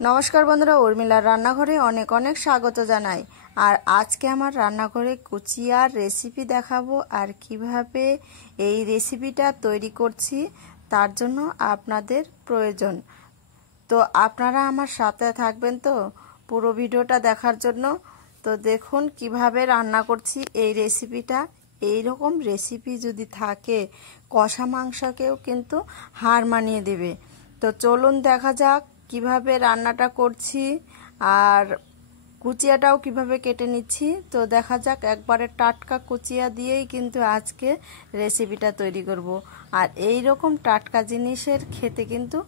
নমস্কার বন্ধুরা, উর্মিলার রান্নাঘরে অনেক অনেক স্বাগত জানাই। আর আজকে আমার রান্নাঘরে কুচিয়ার রেসিপি দেখাবো আর কিভাবে এই রেসিপিটা তৈরি করছি তার জন্য আপনাদের প্রয়োজন। তো আপনারা আমার সাথে থাকবেন তো পুরো ভিডিওটা দেখার জন্য। তো দেখুন কিভাবে রান্না করছি এই রেসিপিটা। এই রকম রেসিপি যদি থাকে কষা মাংসকেও কিন্তু হার মানিয়ে দেবে। তো চলুন দেখা যাক কিভাবে রান্নাটা করছি আর কুচিয়াটাও কিভাবে কেটে নিচ্ছি। তো দেখা যাক, একবারে টাটকা কুচিয়া দিয়েই কিন্তু আজকে রেসিপিটা তৈরি করব। আর এই রকম টাটকা জিনিসের খেতে কিন্তু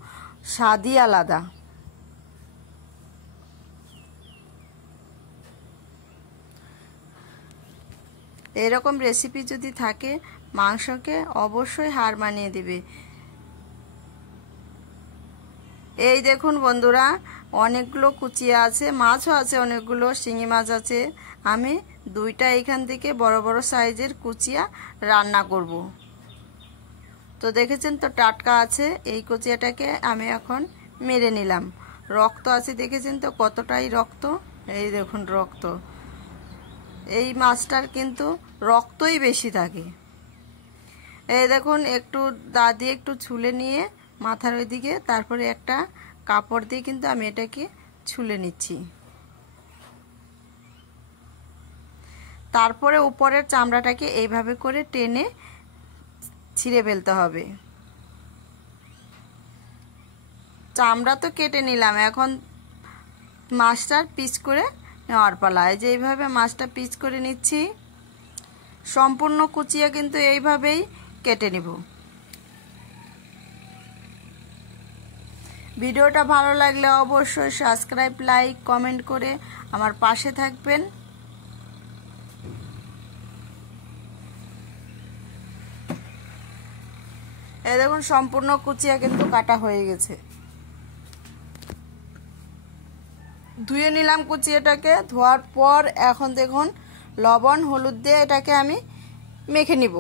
স্বাদই আলাদা। এরকম রেসিপি যদি থাকে মাংসকে অবশ্যই হার মানিয়ে দিবে। এই দেখুন বন্ধুরা, অনেকগুলো কুচিয়া আছে, মাছও আছে, অনেকগুলো শিঙি মাছ আছে। আমি দুইটা এখান থেকে বড় বড় সাইজের কুচিয়া রান্না করব। তো দেখেছেন তো টাটকা আছে। এই কুচিয়াটাকে আমি এখন মেরে নিলাম। রক্ত আছে, দেখেছেন তো কতটাই রক্ত। এই দেখুন রক্ত। এই মাছটার কিন্তু রক্তই বেশি থাকে। এই দেখুন একটু দা দিয়ে একটু ছুলে নিয়ে মাথার ওইদিকে, তারপরে একটা কাপড় দিয়ে কিন্তু আমি এটাকে ছুলে নিচ্ছি। তারপরে উপরের চামড়াটাকে এইভাবে করে টেনে ছিঁড়ে ফেলতে হবে। চামড়া তো কেটে নিলাম, এখন মাছটার পিস করে নেওয়ার পালা। এই যে এইভাবে মাছটা পিস করে নিচ্ছি। সম্পূর্ণ কুচিয়া কিন্তু এইভাবেই কেটে নিব। ভিডিওটা ভালো লাগলে অবশ্যই সাবস্ক্রাইব, লাইক, কমেন্ট করে আমার পাশে থাকবেন। এই দেখুন সম্পূর্ণ কুচিয়া কিন্তু কাটা হয়ে গেছে। ধুয়ে নিলাম কুচিয়াটাকে। ধোয়ার পর এখন দেখুন লবণ হলুদ দিয়ে এটাকে আমি মেখে নিব।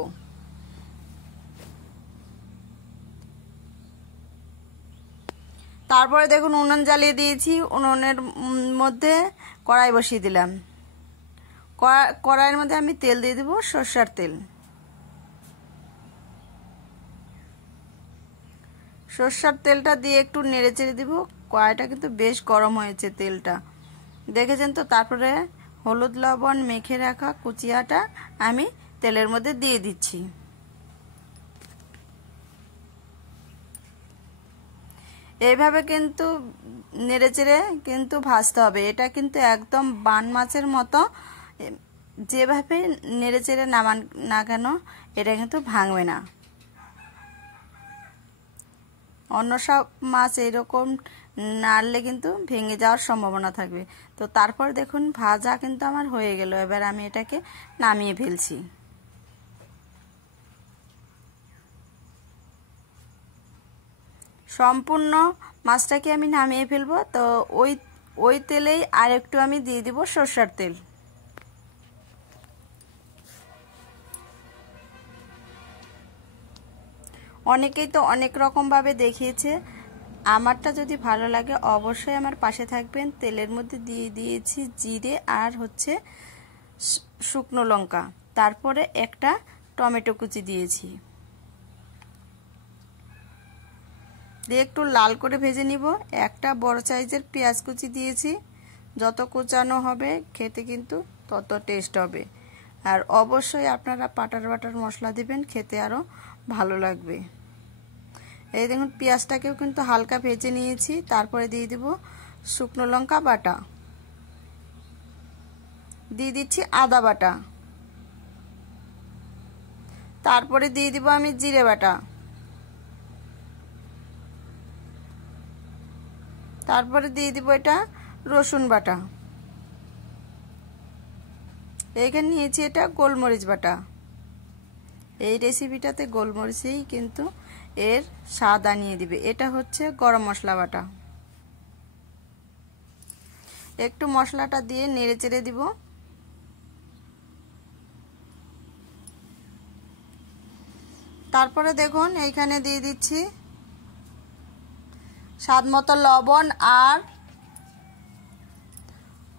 তারপরে দেখুন উনুন জ্বালিয়ে দিয়েছি। উনুনের মধ্যে কড়াই বসিয়ে দিলাম। কড়াইয়ের মধ্যে আমি তেল দিয়ে দেব, সরষের তেল। সরষের তেলটা দিয়ে একটু নেড়ে চেড়ে দিব। কড়াইটা কিন্তু বেশ গরম হয়েছে তেলটা, দেখেছেন তো। তারপরে হলুদ লবণ মেখে রাখা কুচিয়াটা আমি তেলের মধ্যে দিয়ে দিচ্ছি। এইভাবে কিন্তু নেড়ে চেড়ে কিন্তু ভাজতে হবে। এটা কিন্তু একদম বান মাছের মতো, যেভাবে নেড়ে চেড়ে নামান না কেন এটা কিন্তু ভাঙবে না। অন্য সব মাছ এইরকম নাড়লে কিন্তু ভেঙে যাওয়ার সম্ভাবনা থাকবে। তো তারপর দেখুন ভাজা কিন্তু আমার হয়ে গেল। এবার আমি এটাকে নামিয়ে ফেলছি। সম্পূর্ণ মাছটাকে আমি নামিয়ে ফেলবো। তো ওই তেলেই আর একটু আমি দিয়ে দিব সরষের তেল। অনেকেই তো অনেক রকমভাবে দেখিয়েছে। আমারটা যদি ভালো লাগে অবশ্যই আমার পাশে থাকবেন। তেলের মধ্যে দিয়ে দিয়েছি জিরে আর হচ্ছে শুকনো লঙ্কা, তারপরে একটা টমেটো কুচি দিয়েছি, দিয়ে একটু লাল করে ভেজে নিব। একটা বড় সাইজের পেঁয়াজ কুচি দিয়েছি। যত কুচানো হবে খেতে কিন্তু তত টেস্ট হবে। আর অবশ্যই আপনারা বাটার মশলা দিবেন, খেতে আরও ভালো লাগবে। এই দেখুন পেঁয়াজটাকেও কিন্তু হালকা ভেজে নিয়েছি। তারপরে দিয়ে দিব শুকনো লঙ্কা বাটা, দিয়ে দিচ্ছি আদা বাটা, তারপরে দিয়ে দিব আমি জিরে বাটা, তারপরে দিয়ে দিব এটা রসুন বাটা। এইখানে নিয়েছি এটা গোলমরিচ বাটা। এই রেসিপিটাতে গোলমরিচেই কিন্তু এর স্বাদ আনিয়ে দিবে। এটা হচ্ছে গরম মশলা বাটা। একটু মশলাটা দিয়ে নেড়ে চেড়ে দিব। তারপরে দেখুন এইখানে দিয়ে দিচ্ছি স্বাদ মতো লবণ আর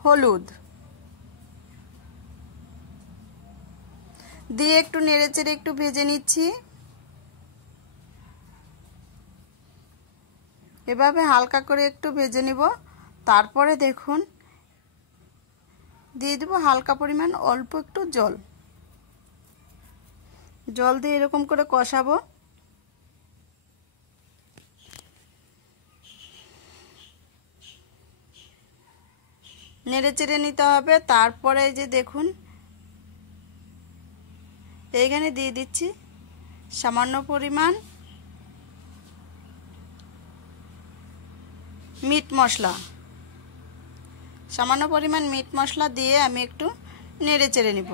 হলুদ দিয়ে একটু নেড়েচেড়ে একটু ভেজে নিচ্ছি। এভাবে হালকা করে একটু ভেজে নিব। তারপরে দেখুন দিয়ে দেব হালকা পরিমাণ অল্প একটু জল। জল দিয়ে এরকম করে কষাবো। নেড়েচেড়ে নিতে হবে। তারপরে এই যে দেখুন এইখানে দিয়ে দিচ্ছি সামান্য পরিমাণ মিট মশলা। সামান্য পরিমাণ মিট মশলা দিয়ে আমি একটু নেড়েচেড়ে নিব।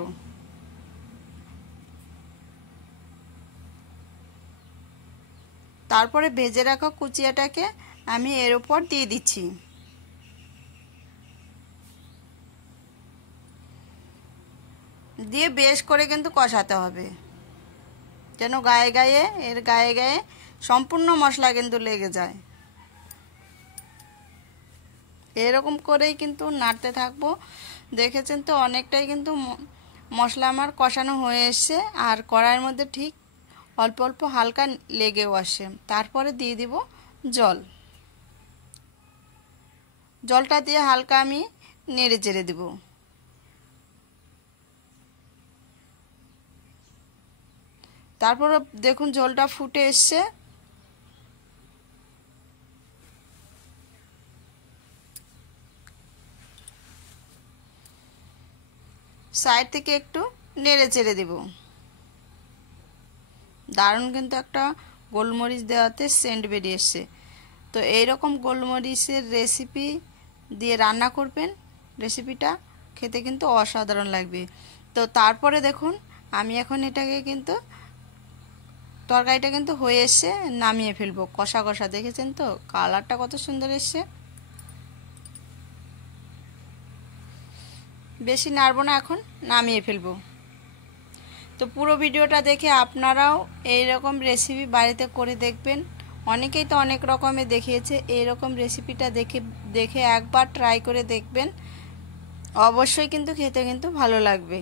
তারপরে ভেজে রাখা কুচিয়াটাকে আমি এর উপর দিয়ে দিচ্ছি। দিয়ে বেশ করে কিন্তু কষাতে হবে, যেন গায়ে গায়ে এর গায়ে গায়ে সম্পূর্ণ মশলা কিন্তু লেগে যায়। এরকম করেই কিন্তু নাড়তে থাকবো। দেখেছেন তো অনেকটাই কিন্তু মশলা আমার কষানো হয়ে এসছে, আর কড়াইয়ের মধ্যে ঠিক অল্প অল্প হালকা লেগেও আসে। তারপরে দিয়ে দিব জল। জলটা দিয়ে হালকা আমি নেড়ে চেড়ে দেব। তারপর দেখুন ঝোলটা ফুটে এসছে। সাইড থেকে একটু নেড়ে চেড়ে দেব। দারুণ কিন্তু একটা গোলমরিচ দেওয়াতে সেন্ট বেরিয়ে এসছে। তো এইরকম গোলমরিচের রেসিপি দিয়ে রান্না করবেন, রেসিপিটা খেতে কিন্তু অসাধারণ লাগবে। তো তারপরে দেখুন আমি এখন এটাকে কিন্তু তরকারিটা কিন্তু হয়ে এসছে, নামিয়ে ফেলবো। কষা কষা দেখেছেন তো কালারটা কত সুন্দর এসছে। বেশি নাড়বো না, এখন নামিয়ে ফেলবো। তো পুরো ভিডিওটা দেখে আপনারাও এই রকম রেসিপি বাড়িতে করে দেখবেন। অনেকেই তো অনেক রকমের দেখিয়েছে, এই রকম রেসিপিটা দেখে একবার ট্রাই করে দেখবেন। অবশ্যই কিন্তু খেতে কিন্তু ভালো লাগবে।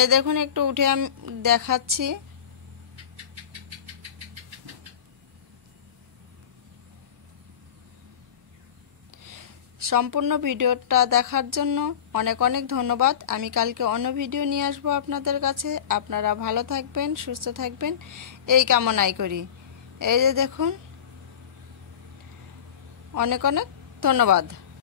এই দেখুন একটু উঠে আমি দেখাচ্ছি। সম্পূর্ণ ভিডিওটা দেখার জন্য অনেক অনেক ধন্যবাদ। আমি কালকে অন্য ভিডিও নিয়ে আসবো আপনাদের কাছে। আপনারা ভালো থাকবেন, সুস্থ থাকবেন এই কামনাই করি। এই যে দেখুন অনেক অনেক ধন্যবাদ।